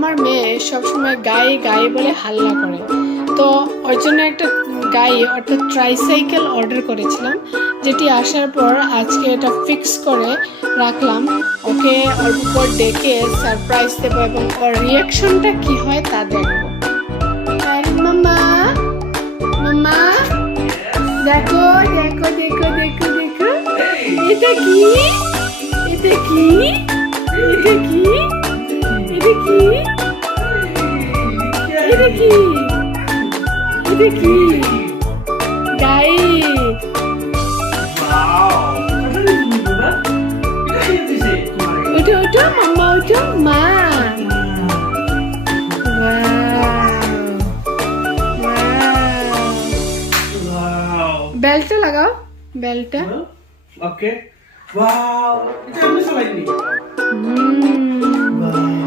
আমার মেয়ে সবসময় গায়ে গায়ে বলে হাল্লা করে, তো ওর জন্য একটা গাড়ি অর্থাৎ ট্রাইসাইকেল অর্ডার করেছিলাম, যেটি আসার পর আজকে এটা ফিক্স করে রাখলাম। ওকে অল্প পর ডেকে সারপ্রাইজ দেবো এবং ওর রিয়াকশনটা কি হয় তা দেখবো। আর মামা মামা দেখো দেখো দেখো দেখো দেখো, এটা কি এটা কি এটা কি এটা কি এটা কি এটা কি গাইড। ওঠো ওঠো মাম্মা ওঠো মা। বেলটা লাগাও বেলটা। ওকে ওয়াও, এটা আমি সবাই নি। হুম